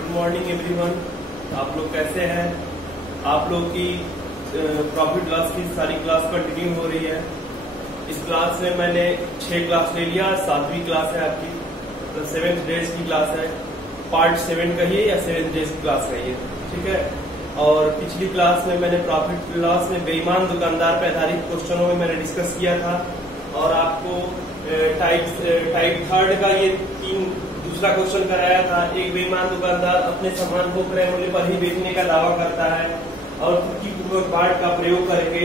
Good morning everyone. आप लोग कैसे हैं? आप लोग की प्रॉफिट लॉस की सारी क्लास कंटिन्यू हो रही है। इस क्लास में मैंने 6 क्लास ले लिया, 7वीं क्लास है आपकी, तो 7th डेज की क्लास है। पार्ट 7 कहिए या 7th डेज की क्लास कहिए, ठीक है। और पिछली क्लास में मैंने प्रॉफिट लॉस में बेईमान दुकानदार पर आधारित क्वेश्चनों में मैंने डिस्कस किया था और आपको टाइप थर्ड का ये 3 दूसरा क्वेश्चन कराया था। एक बेईमान दुकानदार अपने सामान को क्रय मूल्य पर ही बेचने का दावा करता है और त्रुटिपूर्वक बाट का प्रयोग करके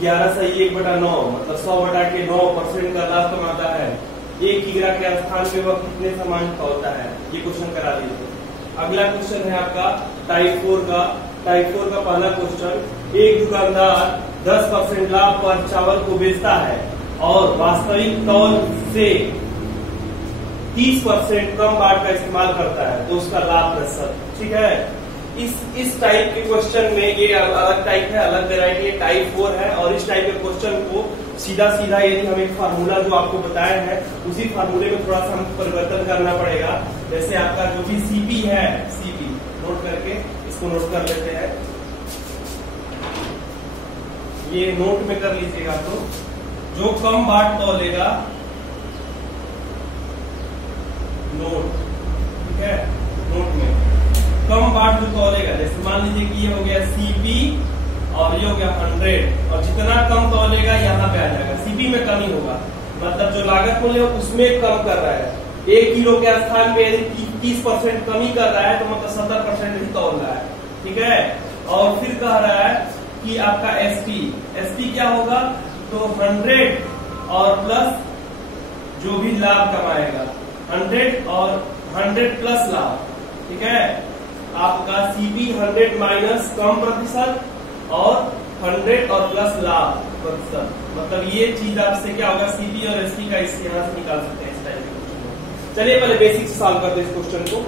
11 सही 1/9 मतलब 100/9% का लाभ कमाता है। 1 किग्रा के स्थान पे वह कितने सामान खरीदता है, ये क्वेश्चन करा दीजिए। अगला क्वेश्चन है आपका टाइप 4 का। टाइप 4 का पहला क्वेश्चन, एक दुकानदार 10% लाभ पर चावल को बेचता है और वास्तविक तौल से 30% कम बाट का इस्तेमाल करता है, तो उसका लाभ प्रतिशत, ठीक है। इस टाइप के क्वेश्चन में ये अलग टाइप है, अलग वेरायटी है, टाइप 4 है। और इस टाइप के क्वेश्चन को सीधा यदि हम एक फार्मूला जो आपको बताया है उसी फार्मूले में थोड़ा सा हमको परिवर्तन करना पड़ेगा। जैसे आपका जो भी सीपी है, सीपी नोट करके इसको नोट कर लेते हैं, ये नोट में कर लीजिएगा। तो जो कम बाट तौलेगा, नोट, ठीक है, नोट में कम बाट जो तौलेगा, जैसे मान लीजिए कि ये हो गया सीपी और ये हो गया 100, और जितना कम तौलेगा यहाँ पे आ जाएगा, सीपी में कमी होगा, मतलब जो लागत मूल्य उसमें कम कर रहा है। 1 किलो के स्थान पे यदि 30% कमी कर रहा है तो मतलब 70% ही तौल रहा है, ठीक है। और फिर कह रहा है कि आपका एसपी क्या होगा, तो 100 और प्लस जो भी लाभ कमाएगा, 100 और 100 प्लस लाभ, ठीक है। आपका सीपी 100 माइनस कम प्रतिशत और 100 और प्लस लाभ प्रतिशत, मतलब ये चीज आपसे क्या होगा, सीपी और एसपी का इससे यहां से निकाल सकते हैं इस टाइप के क्वेश्चन। चलिए पहले बेसिक से सॉल्व करते हैं इस क्वेश्चन को।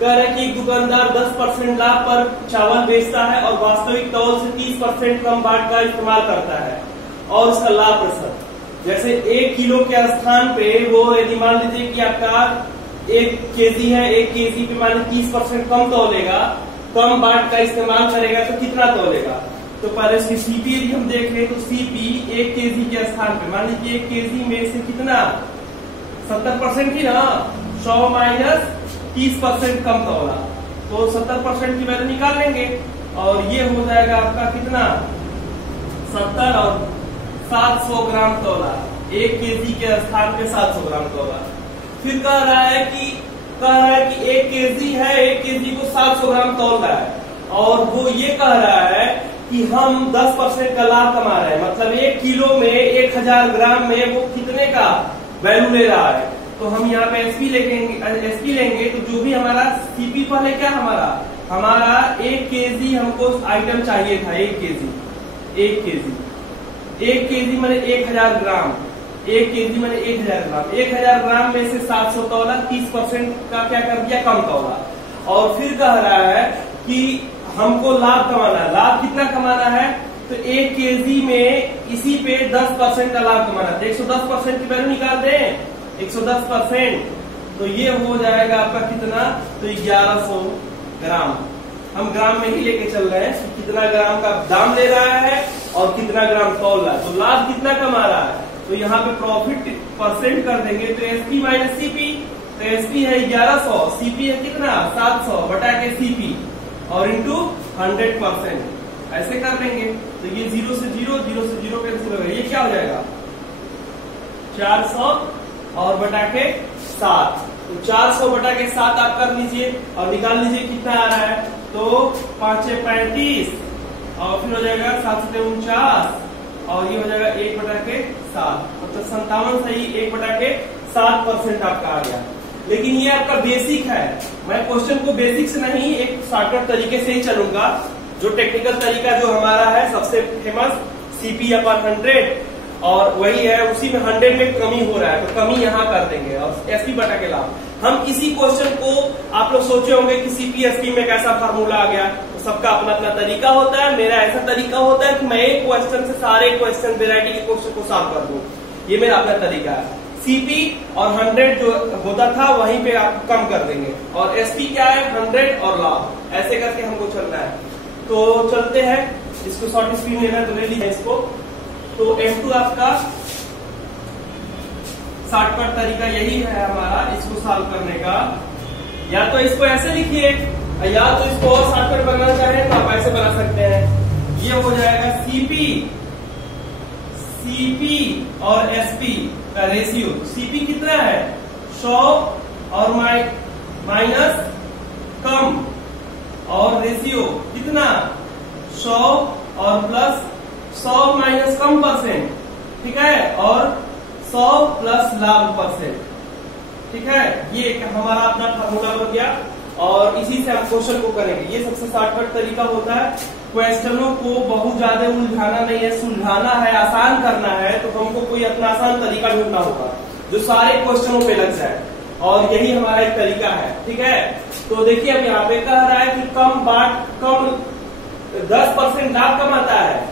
कह रहे हैं कि एक दुकानदार 10% लाभ पर चावल बेचता है और वास्तविक तौल से 30% कम बाट का इस्तेमाल करता है और उसका लाभ प्रतिशत, जैसे 1 किलो के स्थान पे वो यदि मान लीजिए कि आपका 1 केजी है, 1 केजी पे मान लीजिए 30% कम तौलेगा, कम बाट का इस्तेमाल करेगा तो कितना तौलेगा। तो पहले इसकी सीपी यदि हम देखें तो सीपी 1 केजी के स्थान पे मान लीजिए 1 केजी में से कितना 70% की ना, 100 माइनस 30% कम तौला, तो 70% की वैल्यू निकाल लेंगे और ये हो जाएगा आपका कितना 70 और 700 ग्राम तौला, 1 केजी के स्थान पे 700 ग्राम तौला। फिर कह रहा है कि 1 केजी है, 1 केजी को 700 ग्राम तौल रहा है और वो ये कह रहा है कि हम 10% का लाभ कमा रहे हैं, मतलब 1 किलो में 1000 ग्राम में वो कितने का वैल्यू ले रहा है। तो हम यहाँ पे एसपी लेंगे तो जो भी हमारा सीपी पहले क्या हमारा 1 केजी हमको आइटम चाहिए था, 1 केजी मैंने 1000 ग्राम, 1 केजी मैंने 1000 ग्राम, 1000 ग्राम में से 700 तौला, 30% का क्या कर दिया, कम तौला। और फिर कह रहा है कि हमको लाभ कमाना है, लाभ कितना कमाना है, तो 1 केजी में इसी पे 10% का लाभ कमाना है, 110% की वैल्यू निकाल दें, 110%, तो ये हो जाएगा आपका कितना, तो 1100 ग्राम। हम ग्राम में ही लेके चल रहे हैं कि कितना ग्राम का दाम ले रहा है और कितना ग्राम तौल रहा है, तो लाभ कितना कमा रहा है। तो यहाँ पे प्रॉफिट परसेंट कर देंगे तो एसपी माइनस सीपी, तो एसपी है 1100, सीपी है कितना 700 बटा के सीपी और इंटू 100%, ऐसे कर लेंगे। तो ये 0 से 0 कैंसिल हो गया, ये क्या हो जाएगा 400 और बटा के 7, तो 400 बटा के 7 आप कर लीजिए और निकाल लीजिए कितना आ रहा है, तो 5 से 35 और फिर हो जाएगा 7 से 49 और ये हो जाएगा 1 बटा के 7, मतलब 57 सही 1 बटा के 7% आपका आ गया। लेकिन ये आपका बेसिक है, मैं क्वेश्चन को बेसिक से नहीं एक शॉर्टकट तरीके से ही चलूंगा। जो टेक्निकल तरीका जो हमारा है सबसे फेमस सीपी अपन 100 और वही है, उसी में 100 में कमी हो रहा है तो कमी यहाँ कर देंगे और एसपी बटा के लाभ। हम इसी क्वेश्चन को आप लोग सोचे होंगे कि सीपी एसपी में कैसा फार्मूला आ गया, तो सबका अपना अपना तरीका होता है। मेरा ऐसा तरीका होता है कि मैं एक क्वेश्चन से सारे क्वेश्चन वेरायटी के क्वेश्चन को सॉल्व कर दूं, ये मेरा अपना तरीका है। सीपी और 100 जो होता था वहीं पे आप कम कर देंगे, और एसपी क्या है 100 और लाभ, ऐसे करके हमको चलना है। तो चलते हैं, इसको शॉर्ट स्क्रीन लेना तो ले लीजिए इसको। तो M2 आपका शॉर्टकट तरीका यही है हमारा इसको सॉल्व करने का। या तो इसको ऐसे लिखिए, या तो इसको और शॉर्टकट बनाना चाहें तो आप ऐसे बना सकते हैं। ये हो जाएगा सीपी और एसपी का रेशियो। सीपी कितना है 100 और माइनस कम, और रेशियो कितना 100 और प्लस 100 माइनस कम परसेंट, ठीक है, और 100 प्लस लाभ परसेंट, ठीक है। ये हमारा अपना फार्मूला बन गया, और इसी से हम क्वेश्चन को करेंगे। ये सबसे शॉर्टकट तरीका होता है। क्वेश्चनों को बहुत ज्यादा उलझाना नहीं है, सुलझाना है, आसान करना है, तो हमको कोई अपना आसान तरीका ढूंढना होगा जो सारे क्वेश्चनों पे लग जाए, और यही हमारा एक तरीका है, ठीक है। तो देखिए अब यहाँ पे कह रहा है कि कम 10% लाभ कमाता है,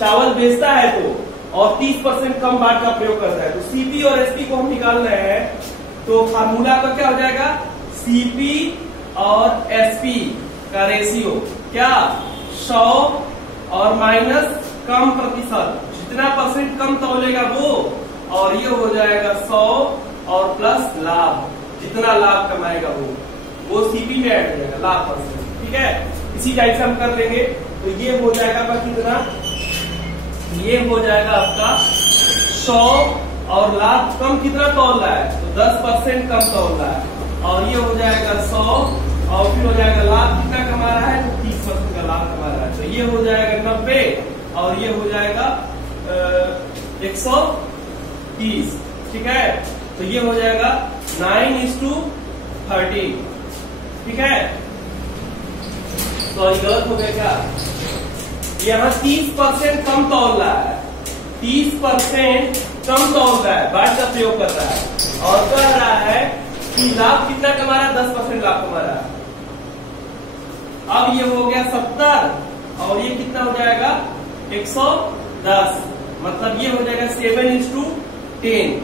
चावल बेचता है तो, और 30% कम बाट का प्रयोग करता है। तो सीपी और एसपी को हम निकाल रहे हैं, तो फार्मूला का क्या हो जाएगा सीपी और एसपी का रेशियो क्या 100 और माइनस कम प्रतिशत, जितना परसेंट कम तौलेगा वो, और ये हो जाएगा 100 और प्लस लाभ, जितना लाभ कमाएगा वो सीपी में ऐड हो जाएगा लाभ परसेंट, ठीक है। इसी टाइप से हम कर लेंगे। तो ये हो जाएगा आपका कितना, ये हो जाएगा आपका 100 और लाभ कम कितना तौल रहा है, तो 10% कम तौल रहा है, और ये हो जाएगा 100, और फिर हो जाएगा लाभ कितना कमा रहा है, तो 30% का लाभ कमा रहा है। तो ये हो जाएगा 90, और ये हो जाएगा 130, ठीक है। तो ये हो जाएगा 9:30, ठीक है। सॉरी गलत हो गया क्या, यहाँ 30% कम तौल रहा है, 30% कम तौल रहा है, बाट का प्रयोग कर रहा है, और कह रहा है कि लाभ कितना कमा रहा है, 10% लाभ कमा रहा है। अब ये हो गया 70, और ये कितना हो जाएगा 110, मतलब ये हो जाएगा 7:10,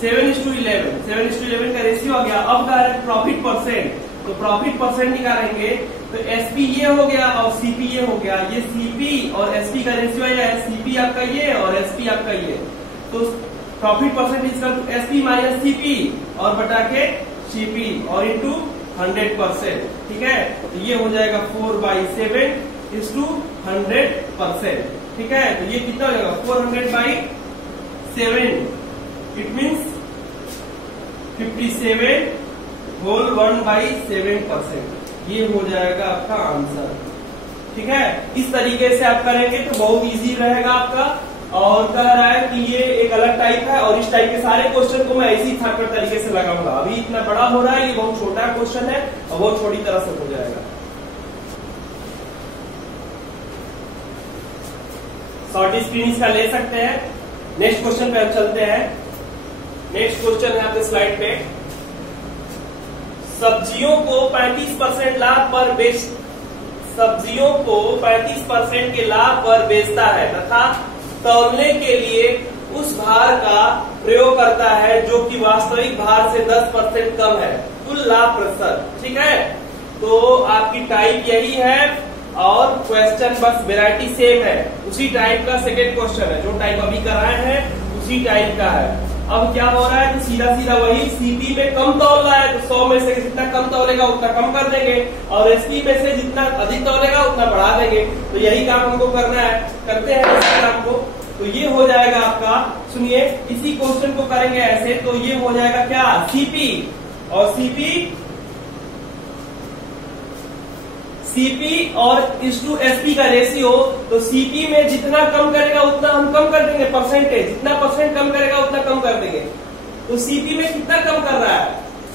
7:11 का रेशियो आ गया। अब कह रहे हैं प्रॉफिट परसेंट, तो प्रॉफिट परसेंट निकालेंगे, तो एसपी ये हो गया और सीपी ये हो गया। ये सीपी और एसपी का रेशियो है, सीपी आपका ये और एसपी आपका ये, तो profit percent equal to SP minus CP और बटा के सीपी और इंटू 100%, ठीक है। तो ये हो जाएगा 4/7 इज टू 100%, ठीक है। तो ये कितना हो जाएगा 400/7, इट मीन्स 57 होल 1/7%, ये हो जाएगा आपका आंसर, ठीक है। इस तरीके से आप करेंगे तो बहुत इजी रहेगा आपका। और कह रहा है कि ये एक अलग टाइप है, और इस टाइप के सारे क्वेश्चन को मैं इसी शॉर्टकट तरीके से लगाऊंगा। अभी इतना बड़ा हो रहा है, ये बहुत छोटा क्वेश्चन है और बहुत छोटी तरह से हो जाएगा। शॉर्ट स्क्रीन इसका ले सकते हैं। नेक्स्ट क्वेश्चन पे हम चलते हैं। नेक्स्ट क्वेश्चन है आपके स्लाइड पे, सब्जियों को 35% लाभ पर सब्जियों को 35% के लाभ पर बेचता है तथा तौलने के लिए उस भार का प्रयोग करता है जो कि वास्तविक भार से 10% कम है, कुल लाभ प्रतिशत, ठीक है। तो आपकी टाइप यही है, और क्वेश्चन बस वैरायटी सेम है, उसी टाइप का सेकेंड क्वेश्चन है, जो टाइप अभी कराए हैं उसी टाइप का है। अब क्या हो रहा है कि सीधा सीधा वही सीपी में कम तौल रहा है, तो 100 में से जितना कम तौलेगा उतना कम कर देंगे, और एसपी में से जितना अधिक तौलेगा उतना बढ़ा देंगे। तो यही काम हमको करना है, करते हैं इस काम को। तो ये हो जाएगा आपका, सुनिए इसी क्वेश्चन को करेंगे ऐसे, तो ये हो जाएगा क्या सीपी और सीपी और इस टू एसपी का रेशियो। तो सीपी में जितना कम करेगा उतना हम कम कर देंगे, परसेंटेज जितना परसेंट कम करेगा उतना कम कर देंगे। तो सीपी में कितना कम कर रहा है,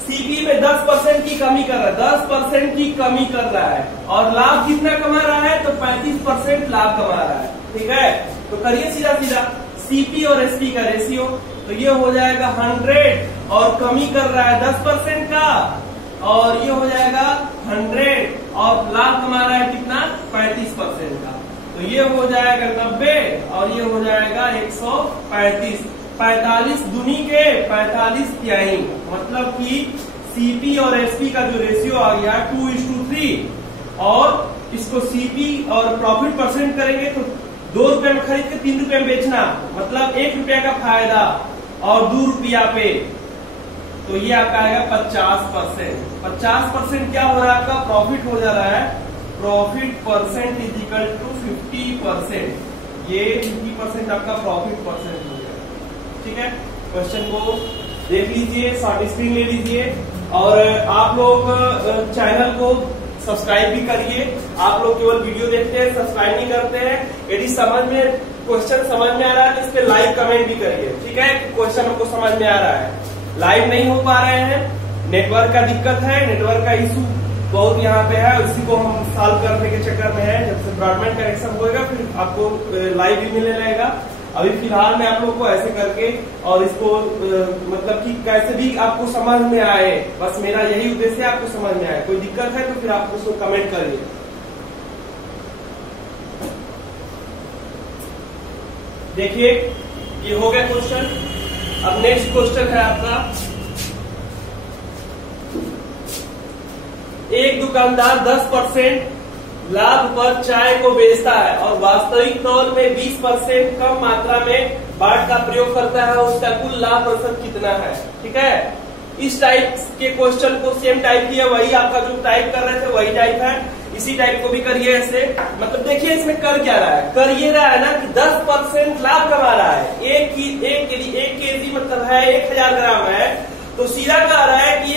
सीपी में 10% की कमी कर रहा है, 10% की कमी कर रहा है, और लाभ कितना कमा रहा है, तो 35% लाभ कमा रहा है, ठीक है। तो करिए सीधा सीधा सीपी और एसपी का रेशियो, तो ये हो जाएगा 100 और कमी कर रहा है 10% का, और ये हो जाएगा 100 और लाभ कमा रहा है कितना 35% का, तो ये हो जाएगा 90 और ये हो जाएगा 135। 45 दूनी के 45 तिहाई, मतलब कि सीपी और एसपी का जो रेशियो आ गया 2:3, और इसको सीपी और प्रॉफिट परसेंट करेंगे तो 2 रुपए में खरीद के 3 रुपए में बेचना, मतलब 1 रुपया का फायदा और 2 रुपया पे, तो ये आपका आएगा 50%। 50% क्या हो रहा है आपका, प्रॉफिट हो जा रहा है, profit percent is equal to 50%। ये 50% आपका प्रॉफिट परसेंट हो गया। ठीक है, क्वेश्चन को देख लीजिए, शॉर्ट स्क्रीन ले लीजिए, और आप लोग चैनल को सब्सक्राइब भी करिए। आप लोग केवल वीडियो देखते हैं, सब्सक्राइब नहीं करते हैं। यदि समझ में क्वेश्चन समझ में आ रहा है तो इस पे लाइक कमेंट भी करिए। ठीक है, क्वेश्चन हमको समझ में आ रहा है। लाइव नहीं हो पा रहे हैं, नेटवर्क का दिक्कत है, नेटवर्क का इशू बहुत यहाँ पे है, उसी को हम सॉल्व करने के चक्कर में है। जब से ब्रॉडबैंड कनेक्शन होगा फिर आपको लाइव भी मिलने लगेगा। अभी फिलहाल मैं आप लोग को ऐसे करके और इसको मतलब कि कैसे भी आपको समझ में आए, बस मेरा यही उद्देश्य है, आपको समझ में आए। कोई दिक्कत है तो फिर आप उसको कमेंट करिए। देखिए, ये हो गया क्वेश्चन। अब नेक्स्ट क्वेश्चन है आपका, एक दुकानदार 10% लाभ पर चाय को बेचता है और वास्तविक तौल में 20% कम मात्रा में बाट का प्रयोग करता है, उसका कुल लाभ प्रतिशत कितना है। ठीक है, इस टाइप के क्वेश्चन को सेम टाइप की है, वही आपका जो टाइप कर रहे थे वही टाइप है, इसी टाइप को भी करिए ऐसे। मतलब देखिए इसमें कर क्या रहा है, कर ये रहा है ना कि 10% लाभ कमा रहा है। एक केजी मतलब है 1000 ग्राम है, तो सीधा कह रहा है कि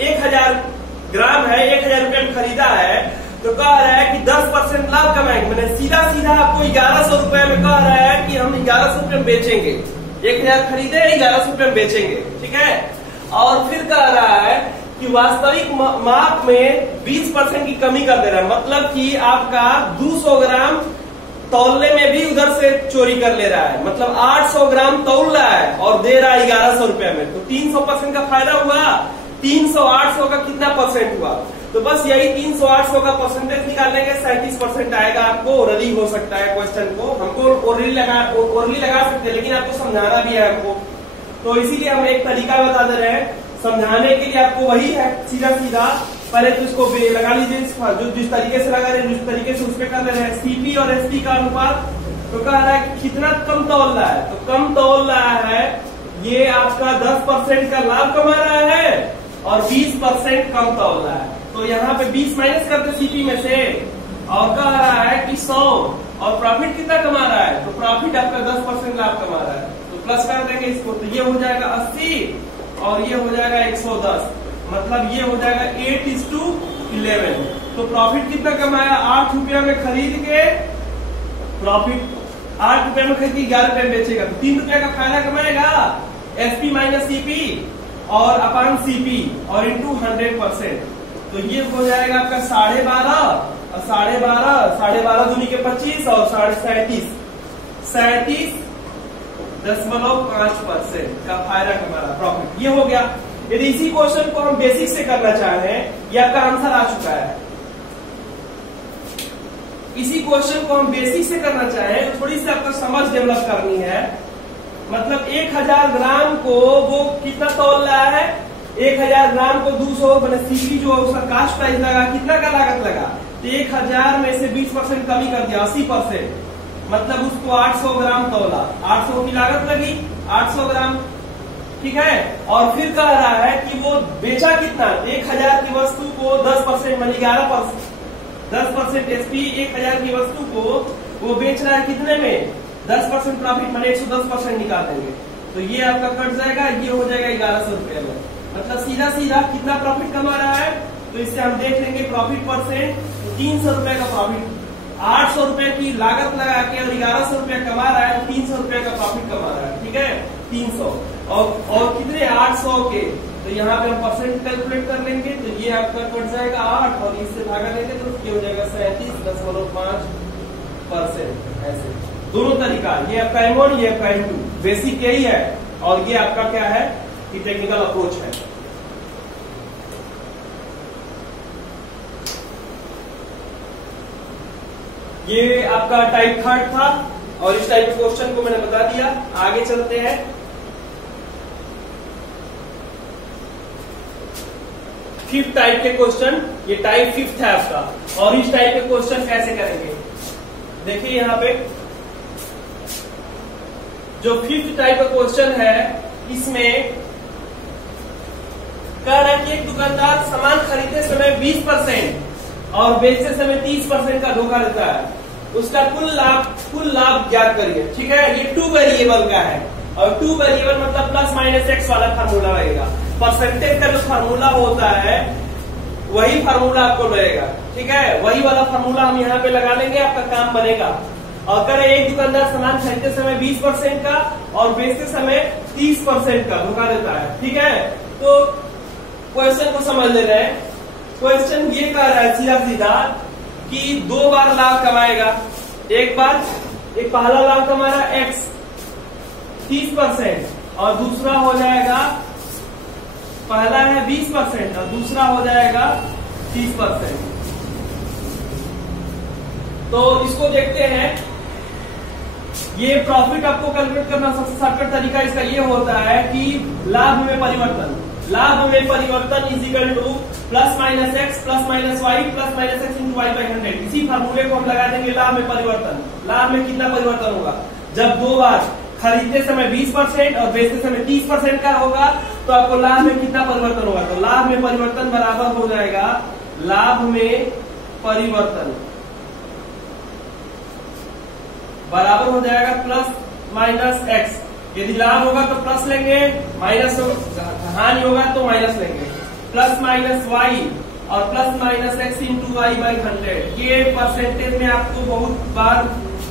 1000 ग्राम है, 1000 रुपए में खरीदा है, तो कह रहा है कि 10% लाभ कमाएंगे। मैंने सीधा आपको 1100 रुपए में कह रहा है कि हम 1100 रुपए में बेचेंगे। 1000 खरीदे, 1100 रुपए में बेचेंगे। ठीक है, और फिर कह रहा है कि वास्तविक माप में 20% की कमी कर दे रहा है, मतलब कि आपका 200 ग्राम तौलने में भी उधर से चोरी कर ले रहा है, मतलब 800 ग्राम तौल रहा है और दे रहा है 1100 रुपए में, तो 300% का फायदा हुआ। 300 800 का कितना परसेंट हुआ, तो बस यही 300 800 का परसेंटेज निकालने के 37% आएगा। आपको ओरली हो सकता है क्वेश्चन को, हमको ओरली लगा सकते हैं, लेकिन आपको समझाना भी है हमको, तो इसीलिए हम एक तरीका बता दे रहे हैं समझाने के लिए। आपको वही है, सीधा पहले तो इसको लगा लीजिए, जो जिस तरीके से लगा रहे हैं जिस तरीके से उस पर कर ले रहे हैं। सीपी और एसपी का अनुपात, तो कह रहा है कि कितना कम तौल रहा है, तो कम तौल रहा है ये आपका 10% का लाभ कमा रहा है और 20% कम तौल रहा है, तो यहाँ पे 20 माइनस करते सीपी में से, और कह रहा है कि 100, और प्रॉफिट कितना कमा रहा है, तो प्रॉफिट आपका 10% लाभ कमा रहा है, तो प्लस कर देंगे इसको, तो ये हो जाएगा 80 और ये हो जाएगा 110, मतलब ये हो जाएगा 8:11। तो प्रॉफिट कितना कमाया, 8 रुपया में खरीद के, प्रॉफिट 8 रुपया में खरीद के 11 रुपये में बेचेगा, तो 3 रुपया का फायदा कमाएगा। एसपी माइनस सीपी और अपान सीपी और इंटू 100%, तो ये हो जाएगा आपका 12.5 और 12.5 दूनी के 25 और 37.5% का फायदा कमा रहा प्रॉफिट, ये हो गया। यदि इसी क्वेश्चन को हम बेसिक से करना चाहें, ये आपका आंसर आ चुका है। इसी क्वेश्चन को हम बेसिक से करना चाहें, थोड़ी सी आपको समझ डेवलप करनी है। मतलब 1000 ग्राम को वो कितना तौल रहा है, 1000 ग्राम को 200 मैंने सीपी जो उसका कास्ट प्राइस लगा, कितना का लागत लगा, तो 1000 में से 20% कमी कर दिया, 80%, मतलब उसको 800 ग्राम तौला, 800 की लागत लगी, 800 ग्राम। ठीक है, और फिर कह रहा है कि वो बेचा कितना, 1000 की वस्तु को 10% मान 11%, 10% एसपी 1000 की वस्तु को वो बेच रहा है कितने में, 10% प्रॉफिट मान 110% निकाल देंगे, तो ये आपका कट जाएगा, ये हो जाएगा 1100 रुपये में, मतलब सीधा कितना प्रॉफिट कमा रहा है, तो इससे हम देख लेंगे प्रॉफिट परसेंट, 300 रुपए का प्रॉफिट, 800 रुपए की लागत लगा के और 1100 रुपया कमा रहा है, 300 रुपए का प्रॉफिट कमा रहा है। ठीक है, 300 और कितने 800 के, तो यहाँ पे हम परसेंट कैलकुलेट कर लेंगे, तो ये आपका कट जाएगा 8 और इससे भागा देंगे तो ये हो जाएगा 37.5%। ऐसे दोनों तरीका, ये आपका M1 ये आपका M2, बेसिक यही है, और ये आपका क्या है कि टेक्निकल अप्रोच है। ये आपका टाइप 3 था, और इस टाइप के क्वेश्चन को मैंने बता दिया। आगे चलते हैं। फिफ्थ टाइप के क्वेश्चन, ये टाइप फिफ्थ है आपका। और इस टाइप के क्वेश्चन कैसे करेंगे, देखिए यहाँ पे जो फिफ्थ टाइप का क्वेश्चन है, इसमें कह रहा है कि एक दुकानदार सामान खरीदते समय 20% और बेचते समय 30% का धोखा देता है, उसका कुल लाभ ज्ञात करिए। ठीक है, ये 2 वेरिएबल का है और 2 वेरिएबल मतलब प्लस माइनस एक्स वाला फार्मूला रहेगा। परसेंटेज का जो फार्मूला होता है वही फार्मूला आपको मिलेगा। ठीक है, वही वाला फार्मूला हम यहाँ पे लगा लेंगे, आपका काम बनेगा। और करें एक दुकानदार सामान खरीदते समय 20% का और बेचते समय 30% का धोखा देता है। ठीक है, तो क्वेश्चन को समझ ले रहे हैं। क्वेश्चन ये कह रहा है सीधा सीधा कि 2 बार लाभ कमाएगा। एक बार एक पहला लाभ कमा रहा है एक्स 30% और दूसरा हो जाएगा, पहला है 20% और दूसरा हो जाएगा 30%। तो इसको देखते हैं। ये प्रॉफिट आपको कैलकुलेट करना सबसे शॉर्टकट तरीका इसका ये होता है कि लाभ में परिवर्तन, लाभ में परिवर्तन is equal to plus minus x plus minus y plus minus x into y by 100। इसी फार्मूले को हम लगा देंगे लाभ में परिवर्तन। लाभ में कितना परिवर्तन होगा, जब 2 बार खरीदते समय 20% और बेचते समय 30% का होगा तो आपको लाभ में कितना परिवर्तन होगा, तो लाभ में परिवर्तन बराबर हो जाएगा, लाभ में परिवर्तन बराबर हो जाएगा प्लस माइनस एक्स। यदि लाभ होगा तो प्लस लेंगे, माइनस हानि होगा तो माइनस लेंगे, प्लस माइनस वाई और plus minus x into y by 100। ये परसेंटेज में आपको बहुत बार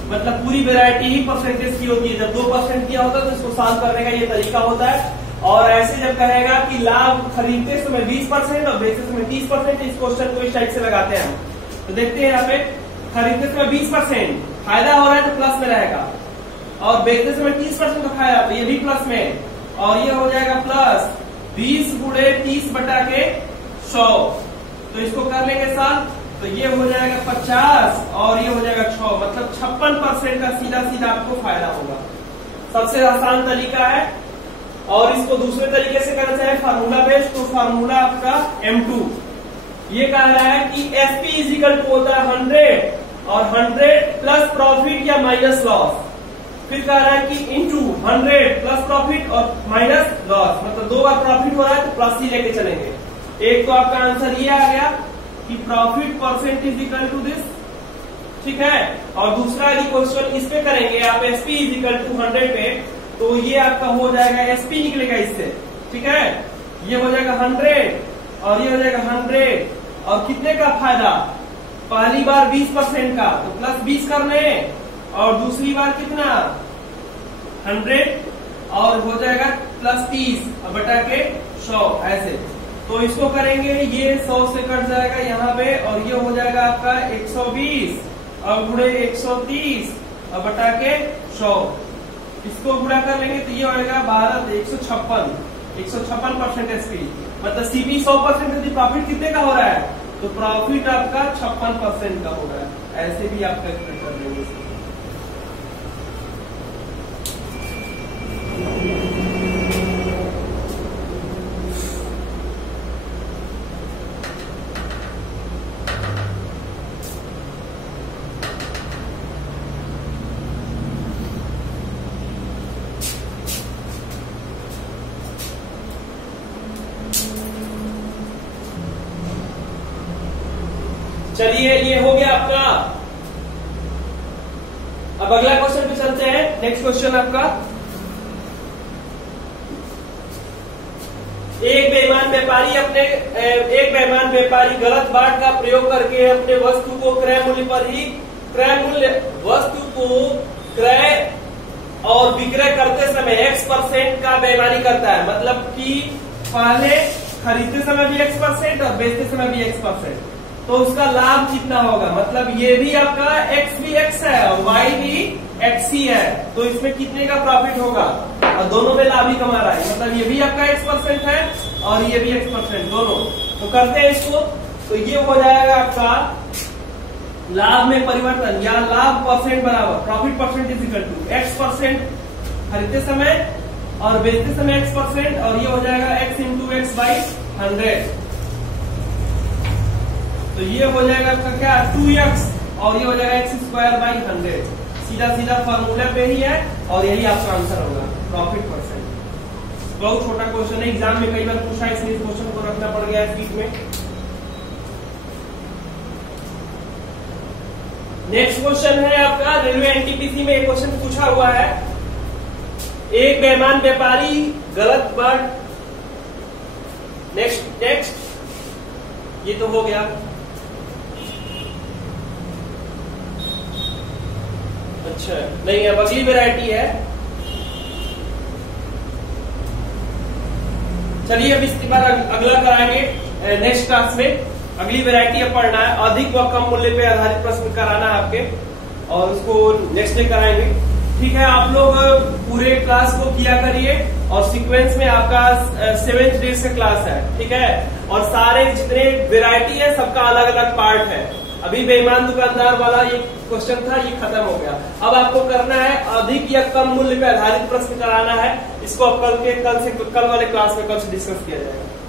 मतलब पूरी वैरायटी ही परसेंटेज की होती है। जब 2% किया होता है तो इसको सॉल्व करने का ये तरीका होता है। और ऐसे जब कहेगा कि लाभ खरीदते समय 20% और बेचते समय 30%, इस क्वेश्चन को इस टाइप से लगाते हैं। तो देखते हैं यहाँ पे खरीदते समय 20% फायदा हो रहा है तो प्लस में रहेगा और बेचते समय 30% का फायदा तो ये भी प्लस में, और ये हो जाएगा प्लस 20 गुणे 30 बटा के 100। तो इसको कर लेंगे साल, तो ये हो जाएगा 50 और ये हो जाएगा 6, मतलब 56% का सीधा सीधा आपको फायदा होगा। सबसे आसान तरीका है। और इसको दूसरे तरीके से करना चाहे फार्मूला बेस्ड, तो फार्मूला आपका M2 ये कह रहा है कि FP इज इक्वल टू होता है 100 और 100 प्लस प्रॉफिट या माइनस लॉस। फिर कह रहा है कि इंटू 100 प्लस प्रॉफिट और माइनस लॉस, मतलब 2 बार प्रॉफिट हो रहा है तो प्लस ही लेके चलेंगे। एक तो आपका आंसर ये आ गया कि profit percent is equal to this. ठीक है, और दूसरा यदि क्वेश्चन इस पे करेंगे आप SP इज इक्वल टू 100 पे, तो ये आपका हो जाएगा SP निकलेगा इससे। ठीक है, ये हो जाएगा 100 और ये हो जाएगा 100 और कितने का फायदा, पहली बार 20% का तो प्लस 20 करने और दूसरी बार कितना 100 और हो जाएगा प्लस 30 और बटा के 100 ऐसे। तो इसको करेंगे, ये 100 से कट जाएगा यहाँ पे और ये हो जाएगा आपका 120 और गुणे 130 और बटा के 100। इसको गुणा कर लेंगे तो ये होगा 156% SP, मतलब CP 100% यदि प्रॉफिट कितने का हो रहा है तो प्रॉफिट आपका 56% का हो रहा है। ऐसे भी आप कैलकुलेट कर लेंगे। चलिए, ये हो गया आपका। अब अगला क्वेश्चन पे चलते हैं। नेक्स्ट क्वेश्चन आपका, एक बेईमान व्यापारी गलत बाट का प्रयोग करके अपने वस्तु को क्रय मूल्य पर ही वस्तु को क्रय और विक्रय करते समय X% का बेईमानी करता है। मतलब कि पहले खरीदते समय भी X% और बेचते समय भी X%, तो उसका लाभ कितना होगा, मतलब ये भी आपका X भी X है और Y भी X ही है, तो इसमें कितने का प्रॉफिट होगा, और दोनों में लाभ ही कमा रहा है, मतलब ये भी आपका X% है और ये भी X% दोनों। तो करते हैं इसको, तो ये हो जाएगा आपका लाभ में परिवर्तन या लाभ परसेंट बराबर profit percent is equal to x percent खरीदते समय और बेचते समय एक्स परसेंट, और ये हो जाएगा एक्स इंटू एक्स बाई 100। तो ये हो जाएगा आपका क्या 2x और ये हो जाएगा एक्स स्क्वायर बाई 100। सीधा सीधा फॉर्मूला पे ही है और यही आपका आंसर होगा प्रॉफिट परसेंट। बहुत छोटा क्वेश्चन है, एग्जाम में कई बार पूछा है, इसलिए इस क्वेश्चन को रखना पड़ गया है शीट में। नेक्स्ट क्वेश्चन है आपका रेलवे एनटीपीसी में एक क्वेश्चन पूछा हुआ है, एक बेईमान व्यापारी गलत वर्ड। नेक्स्ट ये तो हो गया। अच्छा नहीं, अब अगली वैरायटी है। चलिए अब इसके बाद अगला कराएंगे नेक्स्ट क्लास में। अगली वैरायटी अब पढ़ना है, अधिक व कम मूल्य पे आधारित प्रश्न कराना है आपके, और उसको नेक्स्ट डे कराएंगे। ठीक है, आप लोग पूरे क्लास को किया करिए और सीक्वेंस में आपका 7 डेज का क्लास है। ठीक है, और सारे जितने वैरायटी है सबका अलग अलग पार्ट है। अभी बेईमान दुकानदार वाला ये क्वेश्चन था, ये खत्म हो गया। अब आपको करना है अधिक या कम मूल्य पे आधारित प्रश्न कराना है। इसको अब कल वाले क्लास में कल से डिस्कस किया जाएगा।